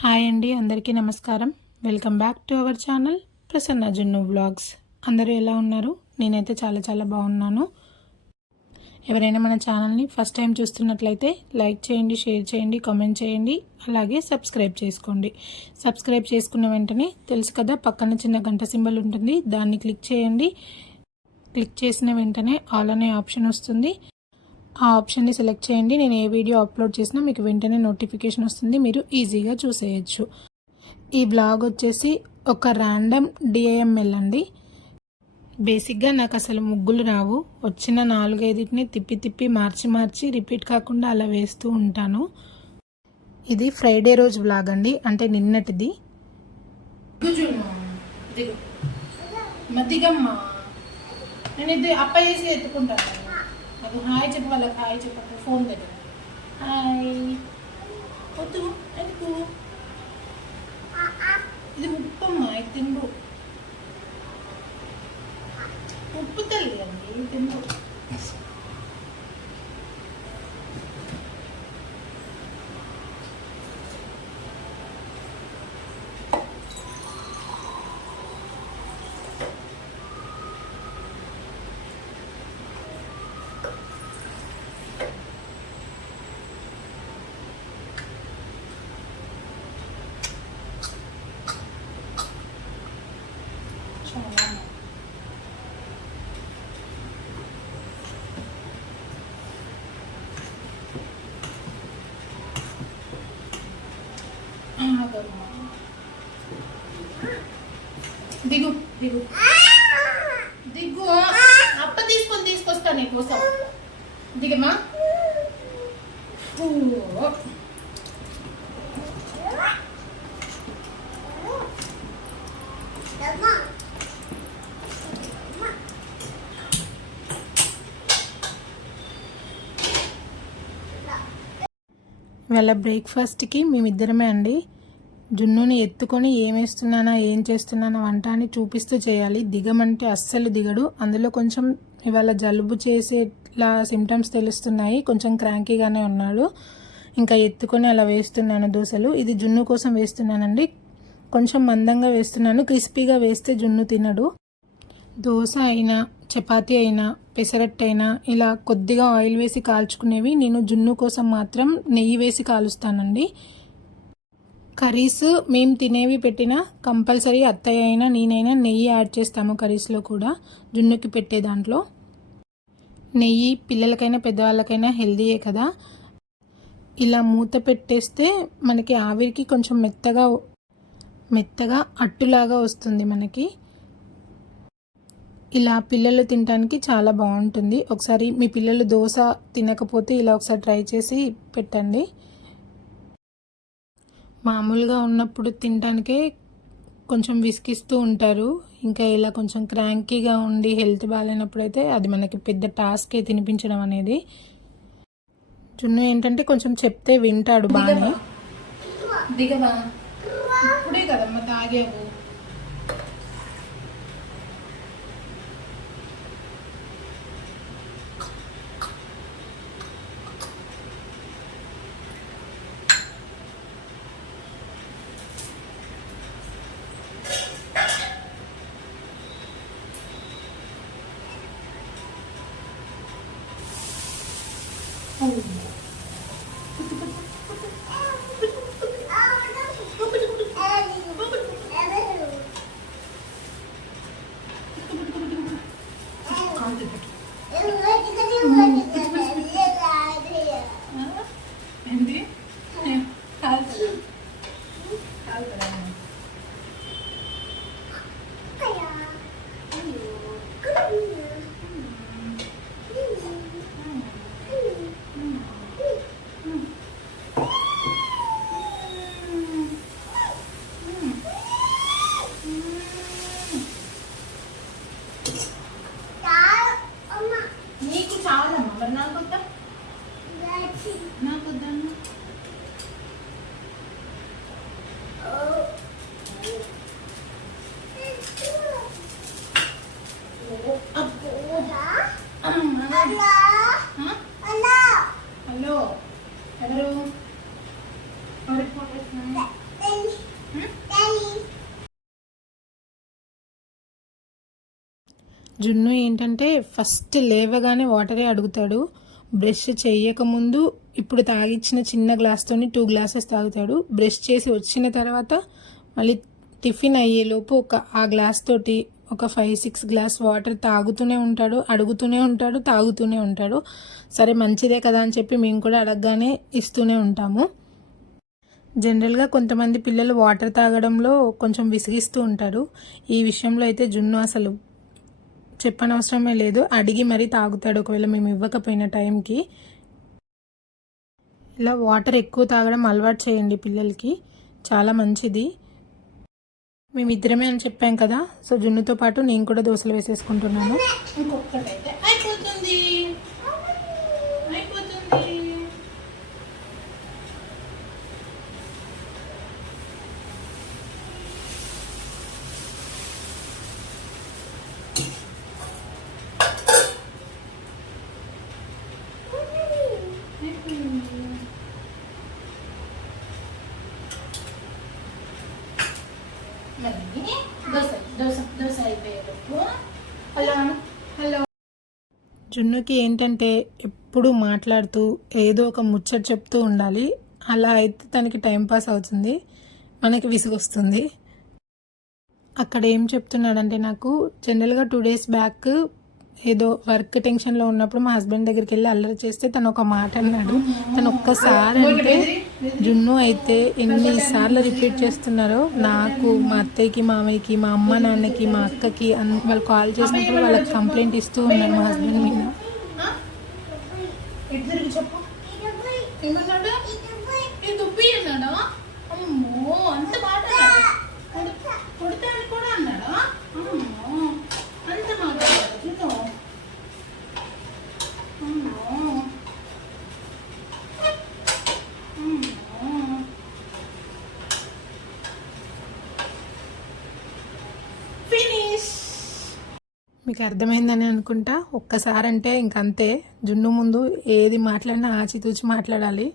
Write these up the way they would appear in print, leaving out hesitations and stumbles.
Hi అండి, అందరికీ నమస్కారం. Welcome back to our channel Prasanna జున్ను వ్లాగ్స్. అందరూ ఎలా ఉన్నారు? నేనైతే చాలా బాగున్నాను. ఎవరైనా మన ఛానల్ని ఫస్ట్ టైం చూస్తున్నట్లయితే లైక్ చేయండి, షేర్ చేయండి, కామెంట్ చేయండి, అలాగే సబ్స్క్రైబ్ చేసుకోండి. సబ్స్క్రైబ్ చేసుకున్న వెంటనే తెలుసు కదా, పక్కన చిన్న గంట సింబల్ ఉంటుంది, దాన్ని క్లిక్ చేయండి. క్లిక్ చేసిన వెంటనే ఆల్ అనే ఆప్షన్ వస్తుంది. ఆ ఆప్షన్ని సెలెక్ట్ చేయండి. నేను ఏ వీడియో అప్లోడ్ చేసినా మీకు వెంటనే నోటిఫికేషన్ వస్తుంది, మీరు ఈజీగా చూసేయచ్చు. ఈ బ్లాగ్ వచ్చేసి ఒక ర్యాండమ్ డిఐఎంఎల్ అండి. బేసిక్గా నాకు అసలు ముగ్గులు రావు. వచ్చిన 4-5 తిప్పి మార్చి రిపీట్ కాకుండా అలా వేస్తూ ఉంటాను. ఇది ఫ్రైడే రోజు బ్లాగ్ అండి, అంటే నిన్నటిది. నేను ఇది అప్ప చేసి ఎత్తుకుంటాను. అది హాయ్ చెప్పు, వాళ్ళకి హాయ్ చెప్పు, ఫోన్ దగ్గర హాయ్. వద్దు ఎందుకు, ఇది ఉప్పమ్మ, ఇది తిండు. ఉప్పు తల్లి అండి, తిండు. దిగు దిగు దిగు, అప్ప తీసుకొస్తా నీకోసం. దిగమ్మా. ఇవాళ బ్రేక్ఫాస్ట్కి మేమిద్దరమే అండి. జున్నుని ఎత్తుకొని ఏమేస్తున్నానా, ఏం చేస్తున్నానా వంట అని చూపిస్తూ చేయాలి. దిగమంటే అస్సలు దిగడు. అందులో కొంచెం ఇవాళ జలుబు చేసేలా సిమ్టమ్స్ తెలుస్తున్నాయి, కొంచెం క్రాంకీగానే ఉన్నాడు. ఇంకా ఎత్తుకొని అలా వేస్తున్నాను దోశలు. ఇది జున్ను కోసం వేస్తున్నానండి. కొంచెం మందంగా వేస్తున్నాను, క్రిస్పీగా వేస్తే జున్ను తినడు. దోశ అయినా, చపాతీ అయినా, పెసరట్టు అయినా ఇలా కొద్దిగా ఆయిల్ వేసి కాల్చుకునేవి నేను జున్ను కోసం మాత్రం నెయ్యి వేసి కాలుస్తానండి. కర్రీస్ మేము తినేవి పెట్టినా కంపల్సరీ అత్తయ్య అయినా నేనైనా నెయ్యి యాడ్ చేస్తాము కర్రీస్లో కూడా. జున్నుకి పెట్టే దాంట్లో నెయ్యి పిల్లలకైనా పెద్దవాళ్ళకైనా హెల్దీయే కదా. ఇలా మూత పెట్టేస్తే మనకి ఆవిరికి కొంచెం మెత్తగా అట్టులాగా వస్తుంది మనకి. ఇలా పిల్లలు తినడానికి చాలా బాగుంటుంది. ఒకసారి మీ పిల్లలు దోశ తినకపోతే ఇలా ఒకసారి ట్రై చేసి పెట్టండి. మామూలుగా ఉన్నప్పుడు తినడానికే కొంచెం విసిగిస్తూ ఉంటారు, ఇంకా ఇలా కొంచెం క్రాంకీగా ఉండి హెల్త్ బాగాలేనప్పుడు అయితే అది మనకి పెద్ద టాస్కే తినిపించడం అనేది. జున్ను ఏంటంటే కొంచెం చెప్తే వింటాడు బాగా. దిగవా, ఇప్పుడే కదమ్మా తాగేవు. జున్ను ఏంటంటే ఫస్ట్ లేవగానే వాటరే అడుగుతాడు. బ్రష్ చేయకముందు ఇప్పుడు తాగిచ్చిన చిన్న గ్లాస్తోని 2 గ్లాసెస్ తాగుతాడు. బ్రష్ చేసి వచ్చిన తర్వాత మళ్ళీ టిఫిన్ అయ్యేలోపు ఆ గ్లాస్ తోటి ఒక 5-6 గ్లాస్ వాటర్ తాగుతూనే ఉంటాడు, అడుగుతూనే ఉంటాడు, తాగుతూనే ఉంటాడు. సరే మంచిదే కదా అని చెప్పి మేము కూడా అడగగానే ఇస్తూనే ఉంటాము. జనరల్గా కొంతమంది పిల్లలు వాటర్ తాగడంలో కొంచెం విసిగిస్తూ ఉంటారు. ఈ విషయంలో అయితే జున్ను అసలు చెప్పనవసరమే లేదు, అడిగి మరీ తాగుతాడు ఒకవేళ మేము ఇవ్వకపోయిన టైంకి. ఇలా వాటర్ ఎక్కువ తాగడం అలవాటు చేయండి పిల్లలకి, చాలా మంచిది. మేమిద్దరమే అని చెప్పాం కదా, సో జున్నుతో పాటు నేను కూడా దోశలు వేసేసుకుంటున్నాను. ఇంకొకటైతే అయిపోతుంది. జున్నుకి ఏంటంటే ఎప్పుడు మాట్లాడుతూ ఏదో ఒక ముచ్చట చెప్తూ ఉండాలి. అలా అయితే తనకి టైంపాస్ అవుతుంది, మనకి విసుగొస్తుంది. అక్కడ ఏం చెప్తున్నాడంటే, నాకు జనరల్గా 2 days బ్యాక్ ఏదో వర్క్ టెన్షన్లో ఉన్నప్పుడు మా హస్బెండ్ దగ్గరికి వెళ్ళి అల్లరి చేస్తే తను ఒక మాట అన్నాడు. తను ఒక్కసారి అంటే జున్ను అయితే ఎన్నిసార్లు రిపీట్ చేస్తున్నారో, నాకు, మా అత్తయ్యకి, మామయ్యకి, మా అమ్మ నాన్నకి, మా అక్కకి వాళ్ళు కాల్ చేసినప్పుడు వాళ్ళకి కంప్లైంట్ ఇస్తూ ఉన్నారు మా హస్బెండ్ మీద. మీకు అర్థమైందని అనుకుంటా. ఒక్కసారి అంటే ఇంకంతే, జున్ను ముందు ఏది మాట్లాడినా ఆచితూచి మాట్లాడాలి.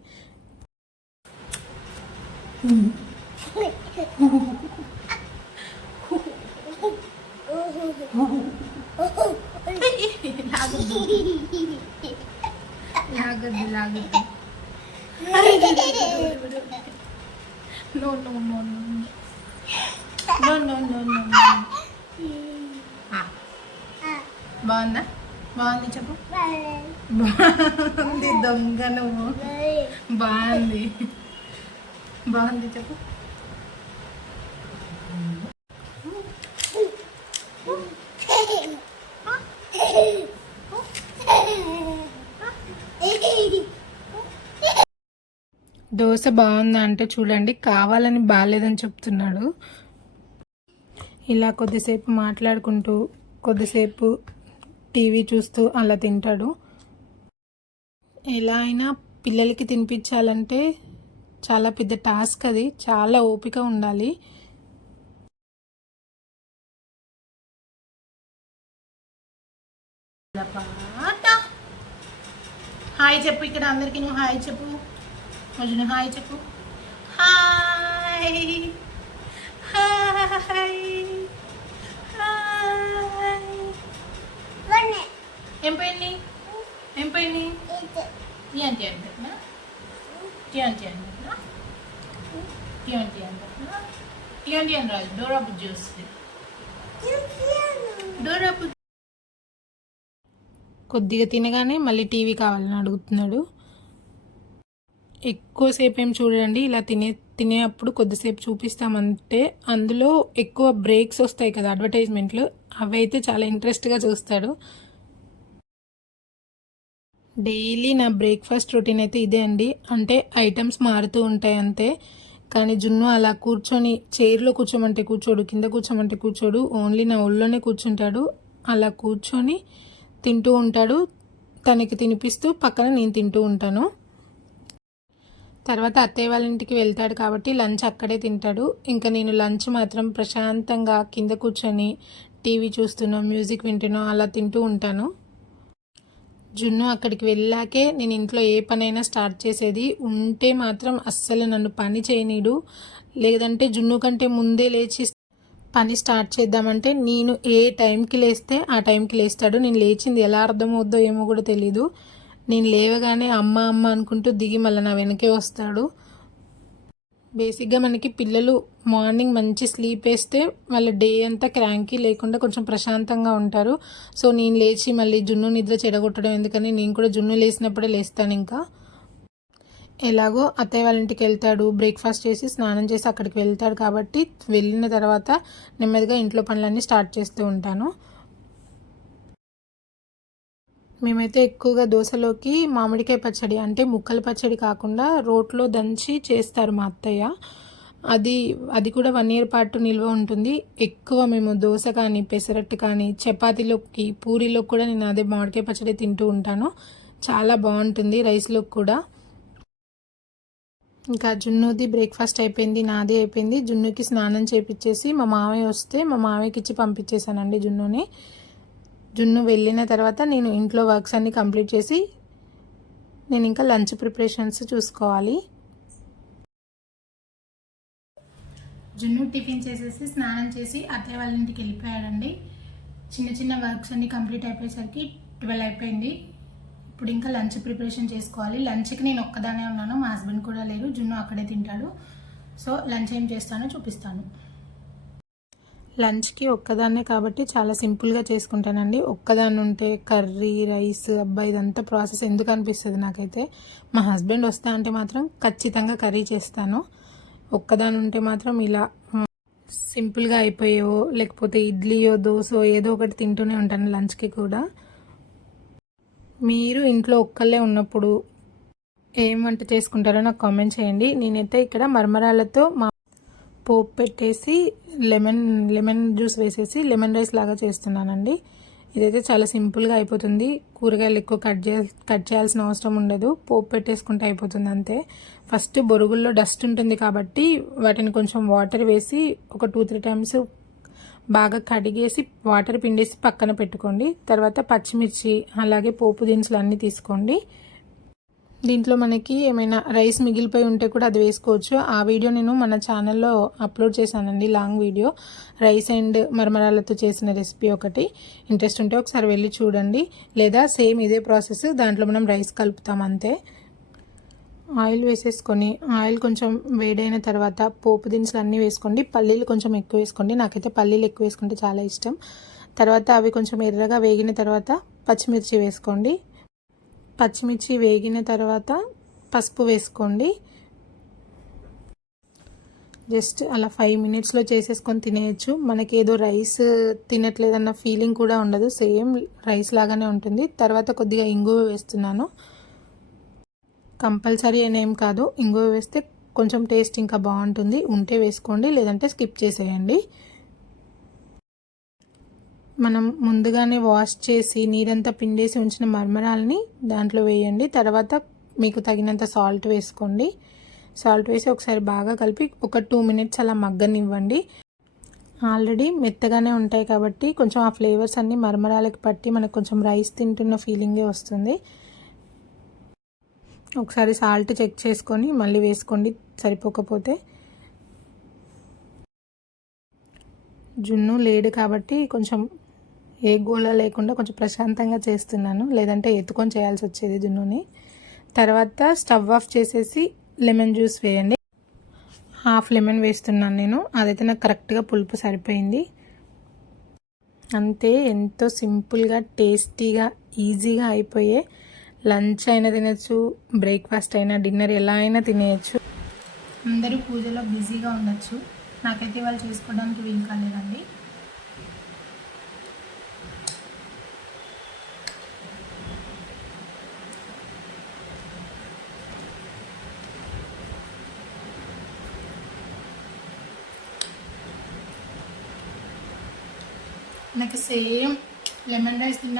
లాగద్దు లాగద్దు. No no no no no no no no. బాగుందా? బాగుంది చెప్పు. బాగుంది దొంగ నువ్వు. బాగుంది బాగుంది చెప్పు. దోశ బాగుందా అంటే చూడండి, కావాలని బాగాలేదని చెప్తున్నాడు. ఇలా కొద్దిసేపు మాట్లాడుకుంటూ కొద్దిసేపు టీవీ చూస్తూ అలా తింటాడు. ఎలా అయినా పిల్లలకి తినిపించాలంటే చాలా పెద్ద టాస్క్, అది చాలా ఓపిక ఉండాలి. హాయ్ చెప్పు, ఇక్కడ అందరికి నువ్వు హాయ్ చెప్పు. రోజు హాయ్ చెప్పు. Hi hi. ఏం పోయింది ఏం పోయింది? ఏంటి అంటున్నా ఏంటి అంటున్నా ఏంటి అంటున్నా ఏంటి అని రాజు. డోరా బుజ్జి వస్తుంది. డోరా బుజ్జి కొద్దిగా తినగానే మళ్ళీ టీవీ కావాలని అడుగుతున్నాడు. ఎక్కువసేపు ఏం చూడండి, ఇలా తినేటప్పుడు కొద్దిసేపు చూపిస్తామంటే అందులో ఎక్కువ బ్రేక్స్ వస్తాయి కదా, అడ్వర్టైజ్మెంట్లు, అవి అయితే చాలా ఇంట్రెస్ట్గా చూస్తాడు. డైలీ నా బ్రేక్ఫాస్ట్ రొటీన్ అయితే ఇదే అండి. అంటే ఐటమ్స్ మారుతూ ఉంటాయి అంతే. కానీ జున్ను అలా కూర్చొని చైర్లో కూర్చోమంటే కూర్చోడు, కింద కూర్చోమంటే కూర్చోడు, ఓన్లీ నా ఒళ్ళోనే కూర్చుంటాడు. అలా కూర్చొని తింటూ ఉంటాడు. తనకి తినిపిస్తూ పక్కన నేను తింటూ ఉంటాను. తర్వాత అత్తయ్య వాళ్ళ ఇంటికి వెళ్తాడు కాబట్టి లంచ్ అక్కడే తింటాడు. ఇంకా నేను లంచ్ మాత్రం ప్రశాంతంగా కింద కూర్చొని టీవీ చూస్తున్నా, మ్యూజిక్ వింటున్నా అలా తింటూ ఉంటాను. జున్ను అక్కడికి వెళ్ళాకే నేను ఇంట్లో ఏ పనైనా స్టార్ట్ చేసేది. ఉంటే మాత్రం అస్సలు నన్ను పని చేయనీడు. లేదంటే జున్ను కంటే ముందే లేచి పని స్టార్ట్ చేద్దామంటే నేను ఏ టైంకి లేస్తే ఆ టైంకి లేస్తాడు. నేను లేచింది ఎలా అర్థమవుద్దో ఏమో కూడా తెలీదు. నేను లేవగానే అమ్మ అమ్మ అనుకుంటూ దిగి మళ్ళీ నా వెనకే వస్తాడు. బేసిక్గా మనకి పిల్లలు మార్నింగ్ మంచి స్లీప్ వేస్తే వాళ్ళ డే అంతా క్రాంకీ లేకుండా కొంచెం ప్రశాంతంగా ఉంటారు. సో నేను లేచి మళ్ళీ జున్ను నిద్ర చెడగొట్టడం ఎందుకని నేను కూడా జున్ను లేచినప్పుడే లేస్తాను. ఇంకా ఎలాగో అత్తయ్య వాళ్ళ ఇంటికి వెళ్తాడు, బ్రేక్ఫాస్ట్ చేసి స్నానం చేసి అక్కడికి వెళ్తాడు కాబట్టి వెళ్ళిన తర్వాత నెమ్మదిగా ఇంట్లో పనులన్నీ స్టార్ట్ చేస్తూ ఉంటాను. మేమైతే ఎక్కువగా దోశలోకి మామిడికాయ పచ్చడి అంటే ముక్కల పచ్చడి కాకుండా రోట్లో దంచి చేస్తారు మా అత్తయ్య. అది కూడా 1 year పాటు నిల్వ ఉంటుంది. ఎక్కువ మేము దోశ కానీ పెసరట్టు కానీ చపాతీలోకి పూరీలోకి కూడా నేను అదే మామిడికాయ పచ్చడి తింటూ ఉంటాను. చాలా బాగుంటుంది రైస్లోకి కూడా. ఇంకా జున్నుది బ్రేక్ఫాస్ట్ అయిపోయింది, నాది అయిపోయింది. జున్నుకి స్నానం చేపించేసి మా మామయ్య వస్తే మా మామయ్యకి ఇచ్చి పంపించేశానండి జున్నుని. జున్ను వెళ్ళిన తర్వాత నేను ఇంట్లో వర్క్స్ అన్నీ కంప్లీట్ చేసి నేను ఇంకా లంచ్ ప్రిపరేషన్స్ చూసుకోవాలి. జున్ను టిఫిన్ చేసేసి స్నానం చేసి అత్తయ్య వాళ్ళ ఇంటికి వెళ్ళిపోయాడండి. చిన్న చిన్న వర్క్స్ అన్నీ కంప్లీట్ అయిపోయేసరికి 12 అయిపోయింది. ఇప్పుడు ఇంకా లంచ్ ప్రిపరేషన్ చేసుకోవాలి. లంచ్కి నేను ఒక్కదానే ఉన్నాను, మా హస్బెండ్ కూడా లేరు, జున్ను అక్కడే తింటాడు. సో లంచ్ ఏం చేస్తానో చూపిస్తాను. లంచ్కి ఒక్కదాన్నే కాబట్టి చాలా సింపుల్గా చేసుకుంటానండి. ఒక్కదాన్ని ఉంటే కర్రీ రైస్ అబ్బాయి ఇదంతా ప్రాసెస్ ఎందుకు అనిపిస్తుంది నాకైతే. మా హస్బెండ్ వస్తా అంటే మాత్రం ఖచ్చితంగా కర్రీ చేస్తాను. ఒక్కదాని ఉంటే మాత్రం ఇలా సింపుల్గా అయిపోయేవో లేకపోతే ఇడ్లీయో దోశో ఏదో ఒకటి తింటూనే ఉంటాను లంచ్కి కూడా. మీరు ఇంట్లో ఒక్కళ్ళే ఉన్నప్పుడు ఏం వంట చేసుకుంటారో నాకు కామెంట్ చేయండి. నేనైతే ఇక్కడ మరమరాలతో పోపు పెట్టేసి లెమన్ జ్యూస్ వేసేసి లెమన్ రైస్ లాగా చేస్తున్నానండి. ఇదైతే చాలా సింపుల్గా అయిపోతుంది. కూరగాయలు ఎక్కువ కట్ చేయాల్సిన అవసరం ఉండదు. పోపు పెట్టేసుకుంటే అయిపోతుంది అంతే. ఫస్ట్ బొరుగుల్లో డస్ట్ ఉంటుంది కాబట్టి వాటిని కొంచెం వాటర్ వేసి ఒక 2-3 times బాగా కడిగేసి వాటర్ పిండేసి పక్కన పెట్టుకోండి. తర్వాత పచ్చిమిర్చి అలాగే పోపు దినుసులు అన్నీ తీసుకోండి. దీంట్లో మనకి ఏమైనా రైస్ మిగిలిపోయి ఉంటే కూడా అది వేసుకోవచ్చు. ఆ వీడియో నేను మన ఛానల్లో అప్లోడ్ చేశానండి, లాంగ్ వీడియో. రైస్ అండ్ మరమరాలతో చేసిన రెసిపీ ఒకటి. ఇంట్రెస్ట్ ఉంటే ఒకసారి వెళ్ళి చూడండి. లేదా సేమ్ ఇదే ప్రాసెస్, దాంట్లో మనం రైస్ కలుపుతాం అంతే. ఆయిల్ వేసేసుకొని ఆయిల్ కొంచెం వేడైన తర్వాత పోపు దినుసులు అన్నీ వేసుకోండి. పల్లీలు కొంచెం ఎక్కువ వేసుకోండి, నాకైతే పల్లీలు ఎక్కువ వేసుకుంటే చాలా ఇష్టం. తర్వాత అవి కొంచెం ఎర్రగా వేగిన తర్వాత పచ్చిమిర్చి వేసుకోండి. పచ్చిమిర్చి వేగిన తర్వాత పసుపు వేసుకోండి. జస్ట్ అలా 5 minutesలో చేసేసుకొని తినేయచ్చు. మనకి ఏదో రైస్ తినట్లేదన్న ఫీలింగ్ కూడా ఉండదు, సేమ్ రైస్ లాగానే ఉంటుంది. తర్వాత కొద్దిగా ఇంగువ వేస్తున్నాను. కంపల్సరీ అనేం కాదు, ఇంగువ వేస్తే కొంచెం టేస్ట్ ఇంకా బాగుంటుంది. ఉంటే వేసుకోండి, లేదంటే స్కిప్ చేసేయండి. మనం ముందుగానే వాష్ చేసి నీరంతా పిండేసి ఉంచిన మరమరాలని దాంట్లో వేయండి. తర్వాత మీకు తగినంత సాల్ట్ వేసుకోండి. సాల్ట్ వేసి ఒకసారి బాగా కలిపి ఒక 2 minutes అలా మగ్గనివ్వండి. ఆల్రెడీ మెత్తగానే ఉంటాయి కాబట్టి కొంచెం ఆ ఫ్లేవర్స్ అన్నీ మరమరాలకి పట్టి మనకు కొంచెం రైస్ తింటున్న ఫీలింగే వస్తుంది. ఒకసారి సాల్ట్ చెక్ చేసుకొని మళ్ళీ వేసుకోండి సరిపోకపోతే. జున్ను లేడు కాబట్టి కొంచెం ఏ గోళ లేకుండా కొంచెం ప్రశాంతంగా చేస్తున్నాను, లేదంటే ఎత్తుకొని చేయాల్సి వచ్చేది జున్నుని. తర్వాత స్టవ్ ఆఫ్ చేసేసి లెమన్ జ్యూస్ వేయండి. 1/2 lemon వేస్తున్నాను నేను, అదైతే నాకు కరెక్ట్గా పులుపు సరిపోయింది. అంతే, ఎంతో సింపుల్గా టేస్టీగా ఈజీగా అయిపోయే లంచ్ అయినా తినచ్చు, బ్రేక్ఫాస్ట్ అయినా డిన్నర్ ఎలా అయినా తినేయచ్చు. అందరూ పూజలో బిజీగా ఉండొచ్చు, నాకైతే వాళ్ళు చేసుకోవడానికి వీలు కాలేదండి. నాకు సేమ్ లెమన్ రైస్ తిన్న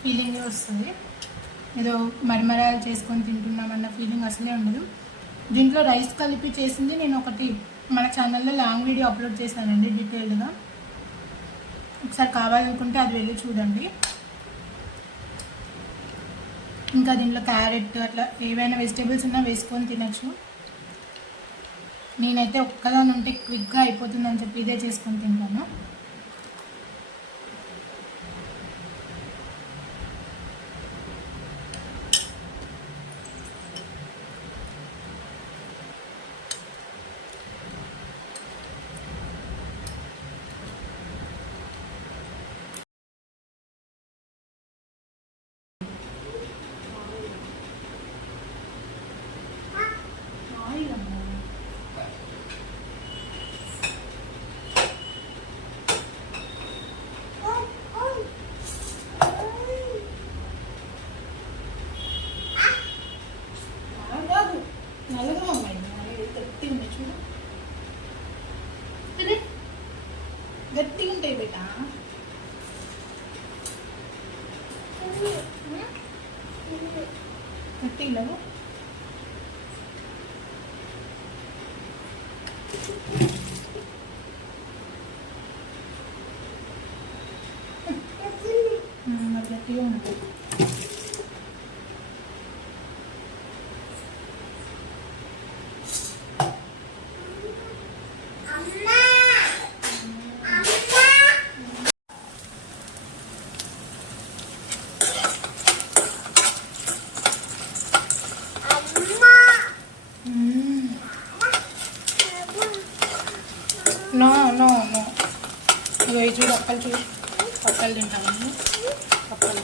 ఫీలింగే వస్తుంది. ఏదో మరమరాలు చేసుకొని తింటున్నామన్న ఫీలింగ్ అసలే ఉండదు. దీంట్లో రైస్ కలిపి చేసింది నేను ఒకటి మన ఛానల్లో లాంగ్ వీడియో అప్లోడ్ చేశానండి డీటెయిల్డ్గా. ఒకసారి కావాలనుకుంటే అది వెళ్ళి చూడండి. ఇంకా దీంట్లో క్యారెట్ అట్లా ఏవైనా వెజిటేబుల్స్ ఉన్నా వేసుకొని తినచ్చు. నేనైతే ఒక్కదాని ఉంటే క్విక్గా అయిపోతుందని చెప్పి ఇదే చేసుకొని తింటాను. గట్టిగా ఉంటాయి బేటా. గట్టిగా గట్టిగా ఉంటాయి. నో నో నో ఇవి చూడు, అప్పలు చూడు, అప్పలు తింటాము. అప్పలు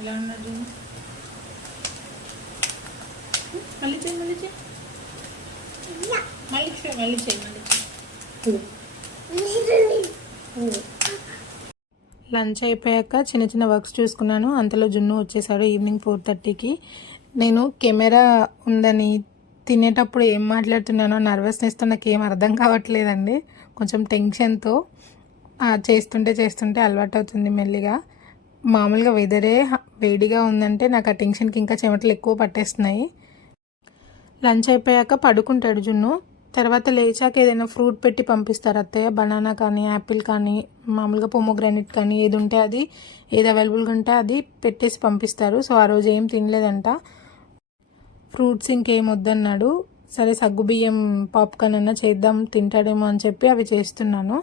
ఎలా ఉన్నది? మళ్ళీ చేయి, మళ్ళీ చేయి, మళ్ళీ చేయి, మళ్ళీ చేయి, మళ్ళీ చేయి. లంచ్ అయిపోయాక చిన్న చిన్న వర్క్స్ చూసుకున్నాను. అంతలో జున్ను వచ్చేసాడు ఈవినింగ్ 4:30కి. నేను కెమెరా ఉందని తినేటప్పుడు ఏం మాట్లాడుతున్నానో నర్వస్నెస్తో నాకు ఏం అర్థం కావట్లేదండి. కొంచెం టెన్షన్తో చేస్తుంటే అలవాటు అవుతుంది మెల్లిగా. మామూలుగా వెదరే వేడిగా ఉందంటే నాకు ఆ టెన్షన్కి ఇంకా చెమటలు ఎక్కువ పట్టేస్తున్నాయి. లంచ్ అయిపోయాక పడుకుంటాడు జున్ను. తర్వాత లేచాక ఏదైనా ఫ్రూట్ పెట్టి పంపిస్తారు అత్తయ్య. బనానా కానీ, యాపిల్ కానీ, మామూలుగా పొమోగ్రానైట్ కానీ, ఏది ఉంటే అది, ఏది అవైలబుల్గా ఉంటే అది పెట్టేసి పంపిస్తారు. సో ఆ రోజు ఏం తినలేదంట. ఫ్రూట్స్ ఇంకేం వద్దన్నాడు. సరే సగ్గుబియ్యం పాప్కార్న్ అన్నా చేద్దాం, తింటాడేమో అని చెప్పి అవి చేస్తున్నాను.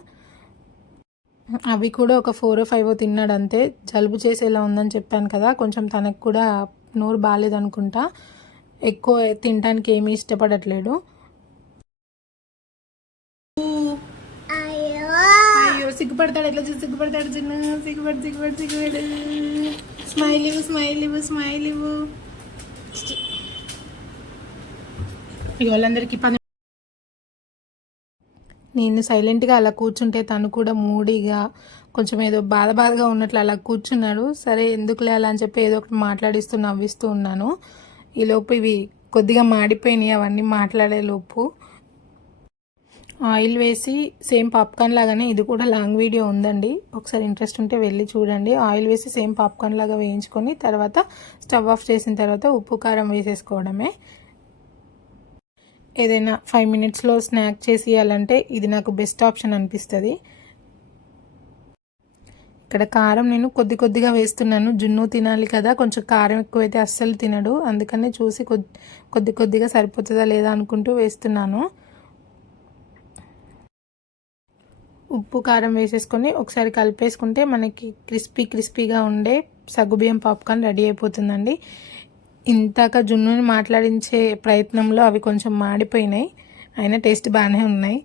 అవి కూడా ఒక 4 or 5 తిన్నాడు అంతే. జలుబు చేసేలా ఉందని చెప్పాను కదా, కొంచెం తనకు కూడా నోరు బాగాలేదనుకుంటా, ఎక్కువ తినడానికి ఏమీ ఇష్టపడట్లేడు. అయ్యో సిగ్గుపడతాడు, ఎట్లా చూసి సిగ్గుపడతాడు చిన్న, సిగ్గుపడు. స్మైల్ ఇవ్వు. ఇక వాళ్ళందరికీ నేను సైలెంట్గా అలా కూర్చుంటే తను కూడా మూడీగా కొంచెం ఏదో బాధగా ఉన్నట్లు అలా కూర్చున్నాడు. సరే ఎందుకులే అలా అని చెప్పి ఏదో ఒకటి మాట్లాడిస్తూ నవ్విస్తూ ఉన్నాను. ఈలోపు ఇవి కొద్దిగా మాడిపోయినాయి, అవన్నీ మాట్లాడే లోపు. ఆయిల్ వేసి సేమ్ పాప్కార్న్ లాగానే ఇది కూడా లాంగ్ వీడియో ఉందండి, ఒకసారి ఇంట్రెస్ట్ ఉంటే వెళ్ళి చూడండి. ఆయిల్ వేసి సేమ్ పాప్కార్న్ లాగా వేయించుకొని తర్వాత స్టవ్ ఆఫ్ చేసిన తర్వాత ఉప్పు కారం వేసేసుకోవడమే. ఏదైనా 5 minutesలో స్నాక్ చేసి ఇవ్వాలంటే ఇది నాకు బెస్ట్ ఆప్షన్ అనిపిస్తుంది. ఇక్కడ కారం నేను కొద్దిగా వేస్తున్నాను. జున్ను తినాలి కదా, కొంచెం కారం ఎక్కువైతే అస్సలు తినడు, అందుకని చూసి కొద్దిగా సరిపోతుందా లేదా అనుకుంటూ వేస్తున్నాను. ఉప్పు కారం వేసేసుకొని ఒకసారి కలిపేసుకుంటే మనకి క్రిస్పీగా ఉండే సగ్గుబియ్యం పాప్కార్న్ రెడీ అయిపోతుందండి. ఇంతాక జున్నుని మాట్లాడించే ప్రయత్నంలో అవి కొంచెం మాడిపోయినాయి, అయినా టేస్ట్ బాగానే ఉన్నాయి.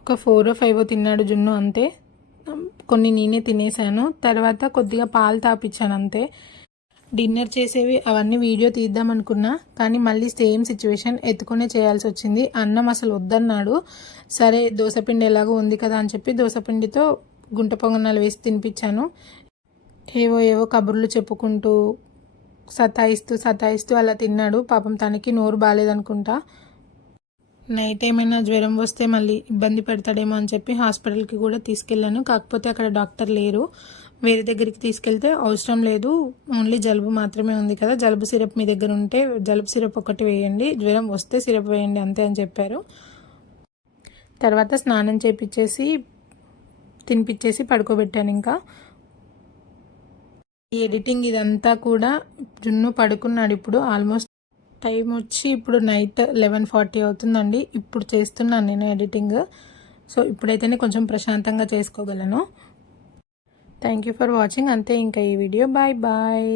ఒక 4 or 5 తిన్నాడు జున్ను అంతే. కొన్ని నేనే తినేసాను. తర్వాత కొద్దిగా పాలు తాపించాను అంతే. డిన్నర్ చేసేవి అవన్నీ వీడియో తీద్దాం అనుకున్నా, కానీ మళ్ళీ సేమ్ సిచ్యువేషన్, ఎత్తుకునే చేయాల్సి వచ్చింది. అన్నం అసలు వద్దన్నాడు. సరే దోసపిండి ఎలాగో ఉంది కదా అని చెప్పి దోసపిండితో గుంట పొంగనాలు వేసి తినిపించాను. ఏవో కబుర్లు చెప్పుకుంటూ సతాయిస్తూ అలా తిన్నాడు. పాపం తనకి నోరు బాగాలేదనుకుంటా. నైట్ ఏమైనా జ్వరం వస్తే మళ్ళీ ఇబ్బంది పెడతాడేమో అని చెప్పి హాస్పిటల్కి కూడా తీసుకెళ్ళాను. కాకపోతే అక్కడ డాక్టర్ లేరు. వేరే దగ్గరికి తీసుకెళ్తే అవసరం లేదు, ఓన్లీ జలుబు మాత్రమే ఉంది కదా, జలుబు సిరప్ మీ దగ్గర ఉంటే జలుబు సిరప్ ఒకటి వేయండి, జ్వరం వస్తే సిరప్ వేయండి అంతే అని చెప్పారు. తర్వాత స్నానం చేపించేసి తినిపించేసి పడుకోబెట్టాను. ఇంకా ఈ ఎడిటింగ్ ఇదంతా కూడా జున్ను పడుకున్నాడు. ఇప్పుడు ఆల్మోస్ట్ టైం వచ్చి ఇప్పుడు నైట్ 11:40 అవుతుందండి. ఇప్పుడు చేస్తున్నాను నేను ఎడిటింగ్. సో ఇప్పుడైతేనే కొంచెం ప్రశాంతంగా చేసుకోగలను. Thank you for watching. అంతే ఇంకా ఈ వీడియో. Bye bye.